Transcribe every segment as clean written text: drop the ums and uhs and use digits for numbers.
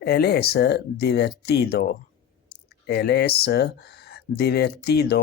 Él es divertido. Él es divertido.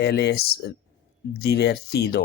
Él es divertido.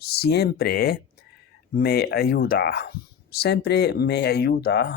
Siempre me ayuda. Siempre me ayuda,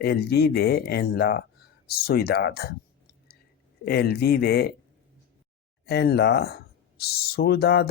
Él vive en la ciudad. Él vive en la ciudad.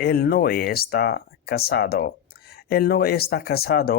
Él no está casado. Él no está casado,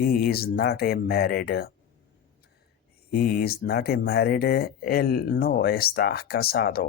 He is not a married. He is not a married. Él no está casado.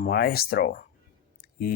maestro. He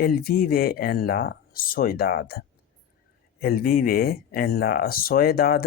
Él vive en la ciudad. Él vive en la ciudad.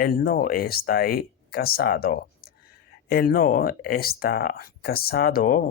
Él no está casado. Él no está casado.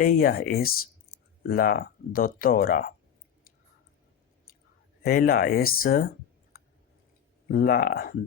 Ella es la doctora. Ella es la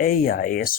Ella es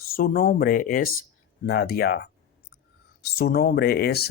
Su nombre es Nadia. Su nombre es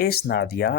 es Nadia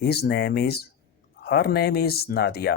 His name is, her name is Nadia.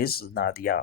is Nadia.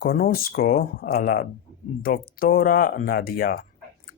Conozco a la doctora Nadia.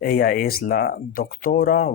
Ella es la doctora.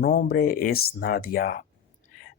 nombre es Nadia.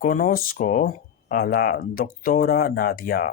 Conozco a la doctora Nadia.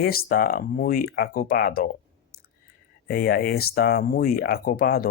está muy ocupado. Ella está muy ocupado.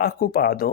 ocupado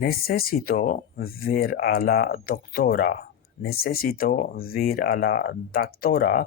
Necesito ver a la doctora. Necesito ver a la doctora.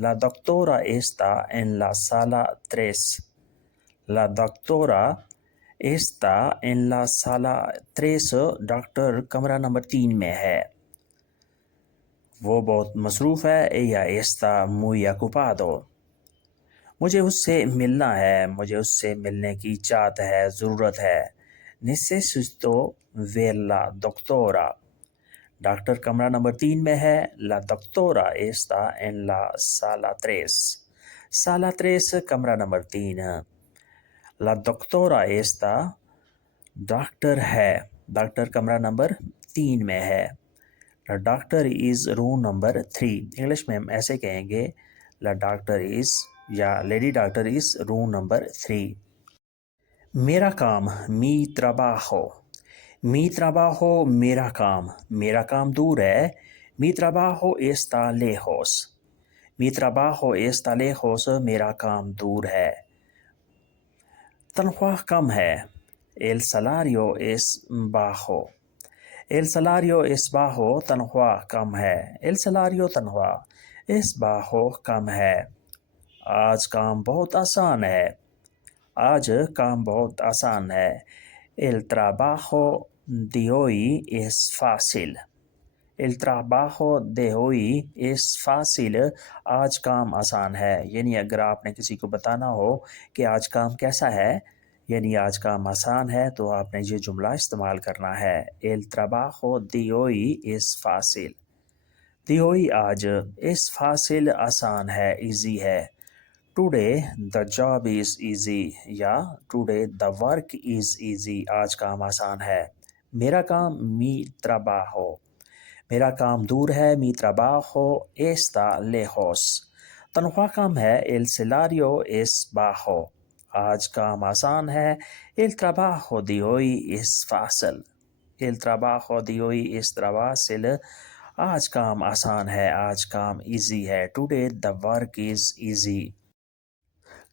La doctora está en la sala 3. La doctora Está en la sala 3, doctor کمرہ number 3 میں ہے. وہ بہت مصروف ہے. Ella está muy ocupado. مجھے اس سے ملنا ہے. مجھے اس سے ملنے کی چاہت ہے، ضرورت ہے. Necesito ver la doctora. Doctor کمرہ نمبر 3 میں ہے. La doctora está en la sala 3. سالہ 3 کمرہ number 3. La doctora está doctor ہے. ڈاکٹر کمرہ نمبر 3 میں ہے. La doctor is room number 3. English میں ہم ایسے کہیں گے La doctor is یا lady doctor is room number 3. میرا کام می trabajo. می trabajo میرا کام. میرا کام دور ہے. می trabajo está lejos. می trabajo está lejos میرا کام دور ہے. تنخواہ کم ہے. El salario es bajo. El salario es bajo تنخواہ کم ہے. El salario تنخواہ es bajo کم ہے. آج کام بہت آسان ہے. آج کام بہت آسان ہے. El trabajo de hoy es fácil. El trabajo de hoy es fácil. آج کام آسان ہے. یعنی اگر آپ نے کسی کو بتانا ہو کہ آج کام کیسا ہے، یعنی آج کام آسان ہے، تو آپ نے یہ جملہ استعمال کرنا ہے. El trabajo de hoy es fácil. de hoy آج es fácil آسان ہے، ایزی ہے. Today the job is easy یا today the work is easy آج کام آسان ہے. میرا کام mi trabajo. میرا کام دور ہے. Mi trabajo está lejos. تنخواہ کم ہے. El salario es bajo. آج کام آسان ہے. El trabajo de hoy es fácil. El trabajo de hoy es fácil. آج کام آسان ہے. آج کام ایزی ہے. Today the work is easy.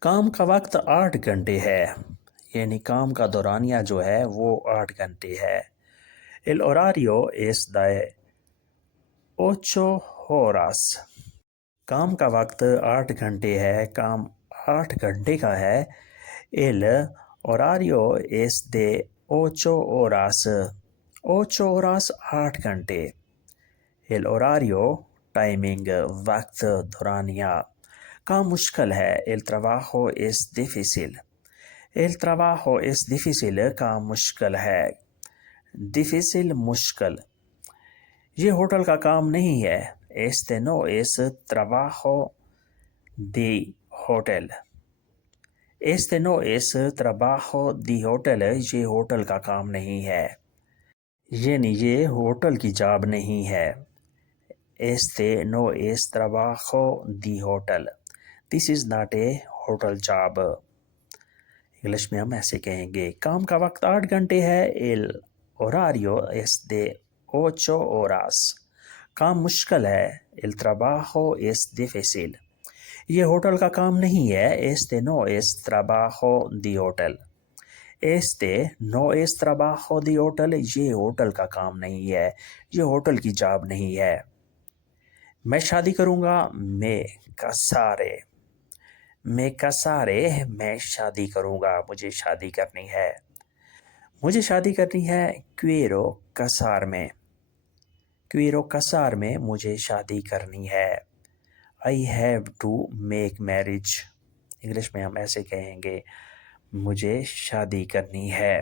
کام کا وقت 8 گھنٹے ہے. یعنی کام کا دورانیہ جو ہے وہ 8 گھنٹے ہے. El horario es de 8 horas. کام کا وقت 8 گھنٹے ہے. کام 8 گھنٹے کا ہے. El horario es de 8 horas. 8 horas 8 گھنٹے. El horario ٹائمنگ، وقت، دورانیہ. کام مشکل ہے. El trabajo es difícil. El trabajo es difícil کام مشکل ہے. Difícil مشکل. یہ ہوٹل کا کام نہیں ہے. Este no es trabajo de hotel. Este no es trabajo de hotel یہ ہوٹل کا کام نہیں ہے. یعنی یہ ہوٹل کی جاب نہیں ہے. Este no es trabajo de hotel. This is not a hotel job. English میں ہم ایسے کہیں گے. کام کا وقت 8 گھنٹے ہے. El horario es de 8 horas. کام مشکل ہے. El trabajo es difícil. یہ ہوٹل کا کام نہیں ہے. Este no es trabajo de hotel. Este no es trabajo de hotel یہ ہوٹل کا کام نہیں ہے. یہ ہوٹل کی جاب نہیں ہے. میں شادی کروں گا. میں casaré. میں casaré میں شادی کروں گا. مجھے شادی کرنی ہے. مجھے شادی کرنی ہے. quiero casarme. quiero casarme مجھے شادی کرنی ہے. I have to make marriage. English میں ہم ایسے کہیں گے مجھے شادی کرنی ہے.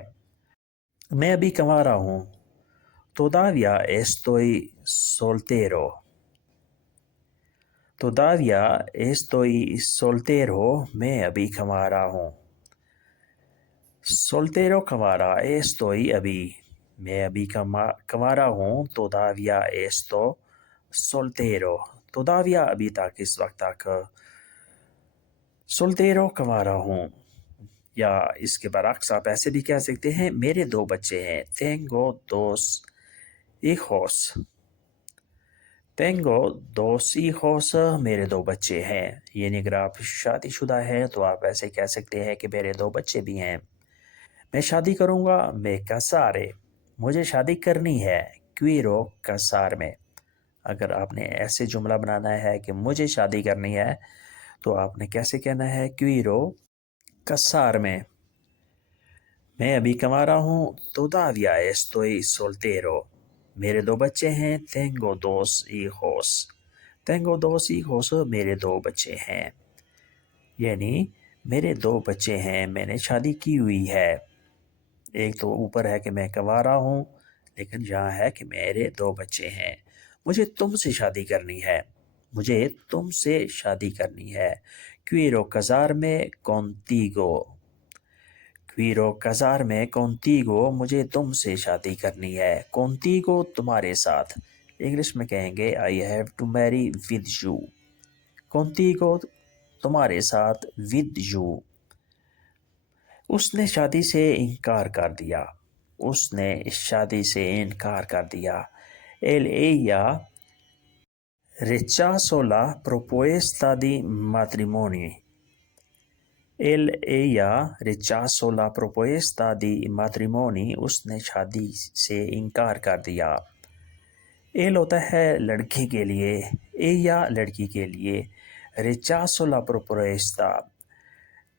میں ابھی کنوارا ہوں. Todavía estoy soltero. Todavía estoy soltero میں ابھی کنوارا ہوں. Soltero کنوارا. Estoy ابھی. میں ابھی کنوارا ہوں. Todavía estoy soltero. Todavía ابھی تک، اس وقت تک. Soltero کنوارا ہوں. یا اس کے برعکس آپ ایسے بھی کہہ سکتے ہیں میرے 2 بچے ہیں. Tengo 2 hijos. Tengo 2 hijos میرے 2 بچے ہیں. یعنی اگر آپ شادی شدہ ہیں تو آپ ایسے کہہ سکتے ہیں کہ میرے 2 بچے بھی ہیں. میں شادی کروں گا. میں casaré. مجھے شادی کرنی ہے. Quiero casarme. اگر آپ نے ایسے جملہ بنانا ہے کہ مجھے شادی کرنی ہے تو آپ نے کیسے کہنا ہے؟ Quiero casarme. میں ابھی کما رہا ہوں todavía estoy soltero میرے دو بچے ہیں tengo dos hijos tengo dos hijos میرے دو بچے ہیں یعنی میرے دو بچے ہیں میں نے شادی کی ہوئی ہے ایک تو اوپر ہے کہ میں کما رہا ہوں لیکن یہاں ہے کہ میرے دو بچے ہیں مجھے تم سے شادی کرنی ہے مجھے تم سے شادی کرنی ہے quiero casarme contigo quiero casarme contigo مجھے تم سے شادی کرنی ہے contigo تمہارے ساتھ انگلش میں کہیں گے I have to marry with you contigo تمہارے ساتھ with you اس نے شادی سے انکار کر دیا اس نے شادی سے انکار کر دیا ella rechazó la propuesta de matrimonio ella rechazó la propuesta de matrimonio اس نے شادی سے انکار کر دیا ایل ہوتا ہے لڑکی کے لیے ella لڑکی کے لیے rechazó la propuesta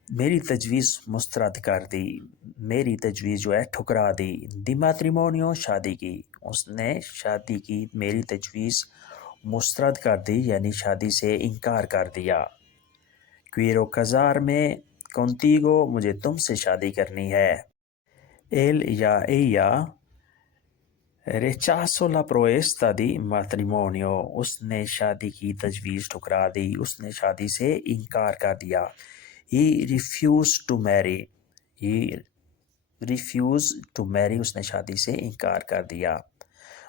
میری تجویز مسترد کر دی میری تجویز جو ہے ٹھکرا دی دی میٹریمونیو شادی کی اس نے شادی کی میری تجویز مسترد کر دی یعنی شادی سے انکار کر دیا quiero casarme contigo مجھے تم سے شادی کرنی ہے él یا ella rechazó la propuesta de matrimonio اس نے شادی کی تجویز ٹھکرا دی اس نے شادی سے انکار کر دیا he refused to marry he refused to marry اس نے شادی سے انکار کر دیا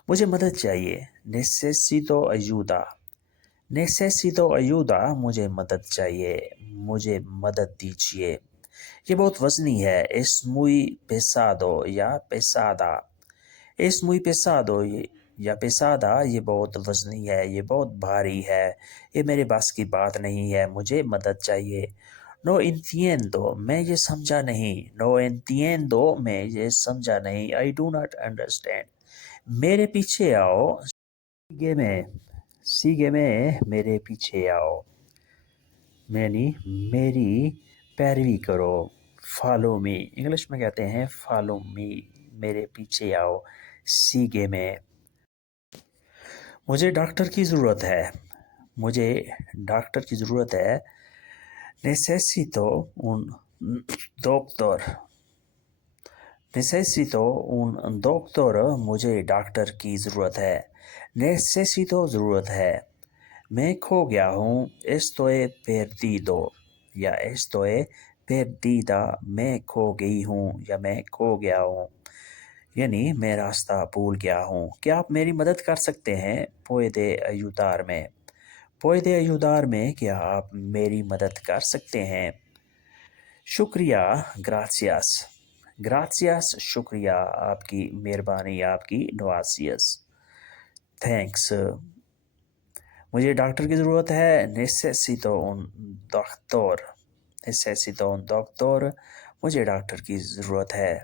مجھے مدد چاہیے necesito ayuda necesito ayuda مجھے مدد چاہیے مجھے مدد دیجیے یہ بہت وزنی ہے es muy pesado یا pesada es muy pesado یا pesada یہ بہت وزنی ہے یہ بہت بھاری ہے یہ میرے بس کی بات نہیں ہے مجھے مدد چاہیے no entiendo میں یہ سمجھا نہیں no entiendo میں یہ سمجھا نہیں I do not understand میرے پیچھے آؤ سیگے میں میرے پیچھے آؤ یعنی میری پیروی کرو فالو می انگلش میں کہتے ہیں فالو می میرے پیچھے آؤ سیگے میں مجھے ڈاکٹر کی ضرورت ہے مجھے ڈاکٹر کی ضرورت ہے necesito un doctor necesito un doctor مجھے ڈاکٹر کی ضرورت ہے necesito ضرورت ہے میں کھو گیا ہوں estoy perdido یا estoy perdida میں کھو گئی ہوں یا میں کھو گیا ہوں یعنی میں راستہ بھول گیا ہوں کیا آپ میری مدد کر سکتے ہیں puede ayudarme puede ayudarme کیا آپ میری مدد کر سکتے ہیں شکریہ gracias gracias شکریہ آپ کی مہربانی آپ کی نوازش تھینکس مجھے ڈاکٹر کی ضرورت ہے necesito un doctor necesito un doctor مجھے ڈاکٹر کی ضرورت ہے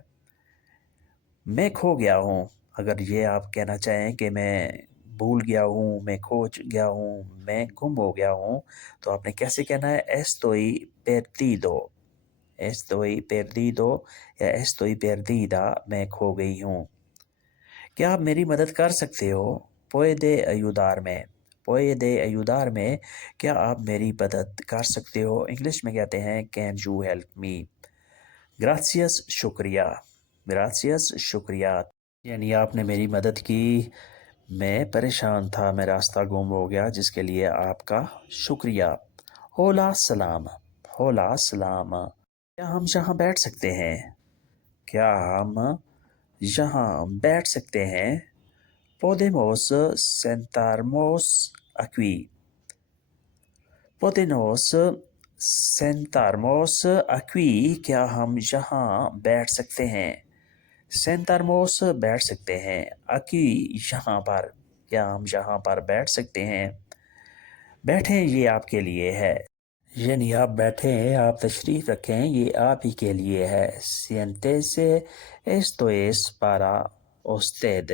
میں کھو گیا ہوں اگر یہ آپ کہنا چاہیں کہ میں بھول گیا ہوں میں کھو گیا ہوں میں گم ہو گیا ہوں تو آپ نے کیسے کہنا ہے estoy perdido estoy perdido یا estoy perdida میں کھو گئی ہوں کیا آپ میری مدد کر سکتے ہو puede ayudarme puede ayudarme کیا آپ میری مدد کر سکتے ہو انگلش میں کہتے ہیں can you help me gracias شکریہ gracias شکریہ یعنی آپ نے میری مدد کی میں پریشان تھا میں راستہ گم ہو گیا جس کے لیے آپ کا شکریہ ہولا سلام ہولا سلام کیا ہم یہاں بیٹھ سکتے ہیں کیا ہم یہاں بیٹھ سکتے ہیں podemos sentarnos aquí podemos sentarnos aquí کیا ہم یہاں بیٹھ سکتے ہیں sentarnos بیٹھ سکتے ہیں aquí یہاں پر کیا ہم یہاں پر بیٹھ سکتے ہیں بیٹھیں یہ آپ کے لیے ہے یعنی آپ بیٹھیں آپ تشریف رکھیں یہ آپ ہی کے لیے ہے siéntese esto es para usted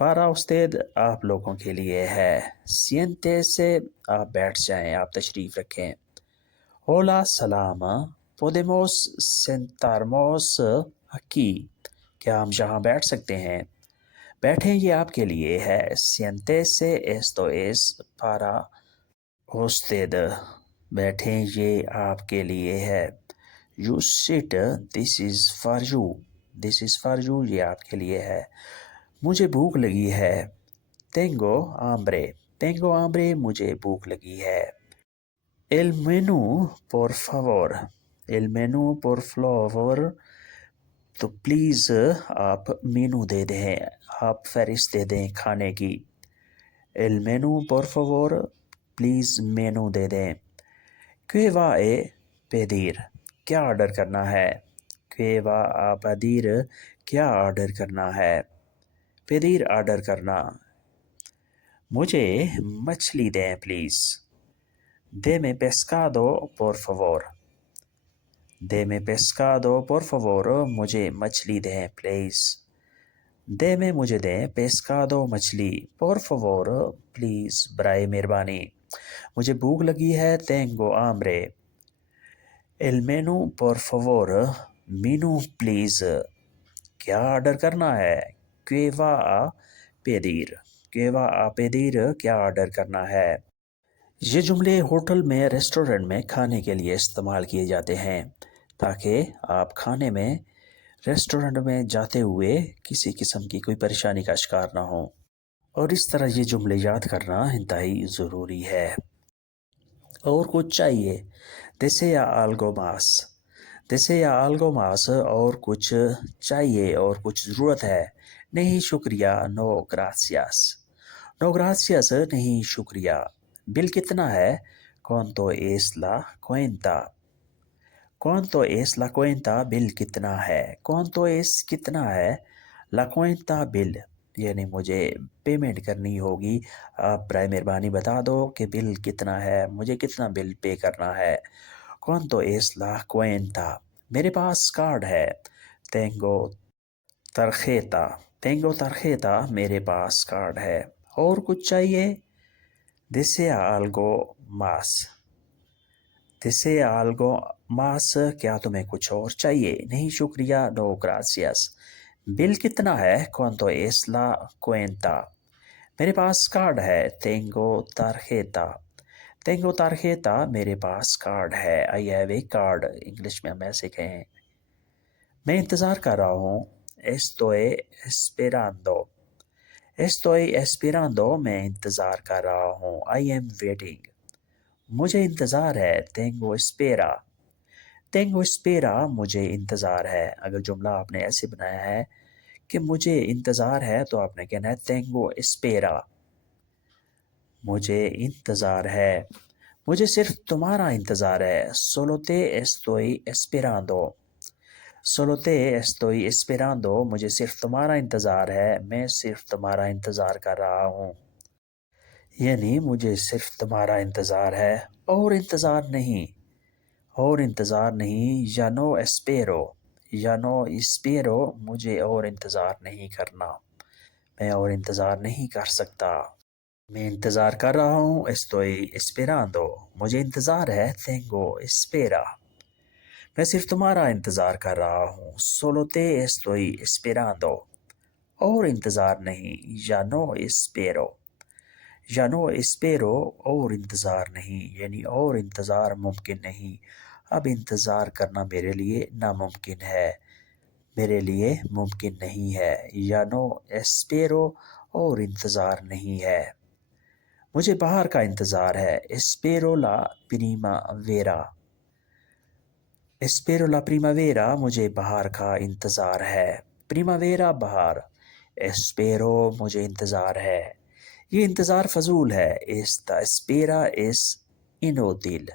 para usted آپ لوگوں کے لیے ہے siéntese آپ بیٹھ جائیں آپ تشریف رکھیں hola سلام podemos sentarnos aquí, کیا ہم یہاں بیٹھ سکتے ہیں؟ بیٹھیں یہ آپ کے لیے ہے. Siéntese, esto es para usted. بیٹھیں یہ آپ کے لیے ہے. You sit, this is for you. This is for you, یہ آپ کے لیے ہے. مجھے بھوک لگی ہے. Tengo hambre. Tengo hambre, مجھے بھوک لگی ہے. El menú, por favor. El menú, por favor. تو پلیز آپ مینو دے دیں، آپ فہرست دے دیں کھانے کی. El menú, por favor. Please menu دے دیں. ¿Qué va a pedir? کیا آرڈر کرنا ہے؟ ¿Qué va a pedir? کیا آرڈر کرنا ہے؟ pedir آرڈر کرنا. مجھے مچھلی دیں please. Deme pescado, por favor. Deme pescado, por favor. مجھے مچھلی دیں پلیز. Deme مجھے دیں pescado مچھلی. Por favor پلیز برائے مہربانی. مجھے بھوک لگی ہے. Tengo hambre. El menú, por favor. Menu please. کیا آرڈر کرنا ہے؟ ¿Qué va a pedir? ¿Qué va a pedir? کیا آرڈر کرنا ہے؟ یہ جملے ہوٹل میں، ریسٹورنٹ میں کھانے کے لیے استعمال کیے جاتے ہیں تاکہ آپ کھانے میں ریسٹورنٹ میں جاتے ہوئے کسی قسم کی کوئی پریشانی کا شکار نہ ہوں، اور اس طرح یہ جملے یاد کرنا انتہائی ضروری ہے. اور کچھ چاہیے. desea algo más. desea algo más. اور کچھ چاہیے اور کچھ ضرورت ہے. نہیں شکریہ. no gracias. no gracias نہیں شکریہ. بل کتنا ہے؟ ¿Cuánto es la cuenta? ¿Cuánto es la cuenta? بل کتنا ہے؟ ¿Cuánto es کتنا ہے؟ La cuenta بل یعنی مجھے پیمنٹ کرنی ہوگی. آپ برائے مہربانی بتا دو کہ بل کتنا ہے، مجھے کتنا بل پے کرنا ہے. ¿Cuánto es la cuenta? میرے پاس کارڈ ہے. Tengo tarjeta. Tengo tarjeta. میرے پاس کارڈ ہے. اور کچھ چاہیے. desea algo más. desea algo más. کیا تمہیں کچھ اور چاہیے؟ نہیں شکریہ. no gracias. بل کتنا ہے؟ ¿Cuánto es la cuenta? میرے پاس کارڈ ہے. tengo tarjeta. tengo tarjeta. میرے پاس کارڈ ہے. I have a card. English میں ہم ایسے کہیں. میں انتظار کر رہا ہوں. estoy esperando. estoy esperando. میں انتظار کر رہا ہوں. I am waiting. مجھے انتظار ہے. tengo espera. tengo espera. مجھے انتظار ہے. اگر جملہ آپ نے ایسے بنایا ہے کہ مجھے انتظار ہے تو آپ نے کہنا ہے tengo espera. مجھے انتظار ہے. مجھے صرف تمہارا انتظار ہے. solo te estoy esperando. solo te estoy esperando. مجھے صرف تمہارا انتظار ہے. میں صرف تمہارا انتظار کر رہا ہوں. یعنی مجھے صرف تمہارا انتظار ہے اور انتظار نہیں. اور انتظار نہیں. یا no espero. یا no espero. مجھے اور انتظار نہیں کرنا. میں اور انتظار نہیں کر سکتا. میں انتظار کر رہا ہوں. estoy esperando. مجھے انتظار ہے. tengo espera. میں صرف تمہارا انتظار کر رہا ہوں. solo te estoy esperando. اور انتظار نہیں. یا no espero. یا no espero. اور انتظار نہیں یعنی اور انتظار ممکن نہیں. اب انتظار کرنا میرے لیے ناممکن ہے، میرے لیے ممکن نہیں ہے. یا no espero. اور انتظار نہیں ہے. مجھے باہر کا انتظار ہے. espero la primavera. espero la primavera. مجھے باہر کا انتظار ہے. primavera بہار. espero مجھے انتظار ہے. یہ انتظار فضول ہے. esta espera es inútil.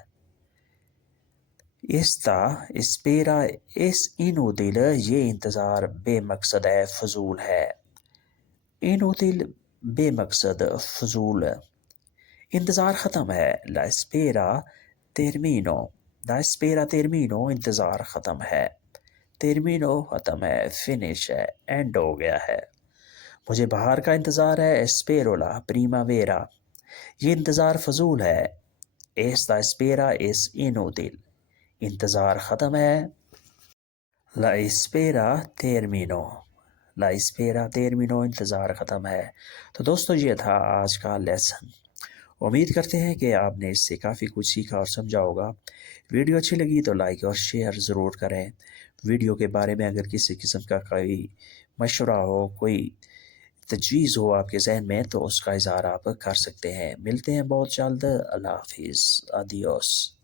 esta espera es inútil. یہ انتظار بے مقصد ہے، فضول ہے. inútil بے مقصد، فضول. انتظار ختم ہے. la espera terminó. la espera terminó. انتظار ختم ہے. terminó ختم ہے. finish ہے، end ہو گیا ہے. مجھے باہر کا انتظار ہے. espero la primavera. یہ انتظار فضول ہے. esta espera es inútil. انتظار ختم ہے. La espera terminó. La espera terminó. انتظار ختم ہے. تو دوستو یہ تھا آج کا لیسن. امید کرتے ہیں کہ آپ نے اس سے کافی کچھ سیکھا اور سمجھا ہوگا. ویڈیو اچھی لگی تو لائک اور شیئر ضرور کریں. ویڈیو کے بارے میں اگر کسی قسم کا کوئی مشورہ ہو، کوئی تجویز ہو آپ کے ذہن میں، تو اس کا اظہار آپ کر سکتے ہیں. ملتے ہیں بہت جلد. اللہ حافظ. آدیوس.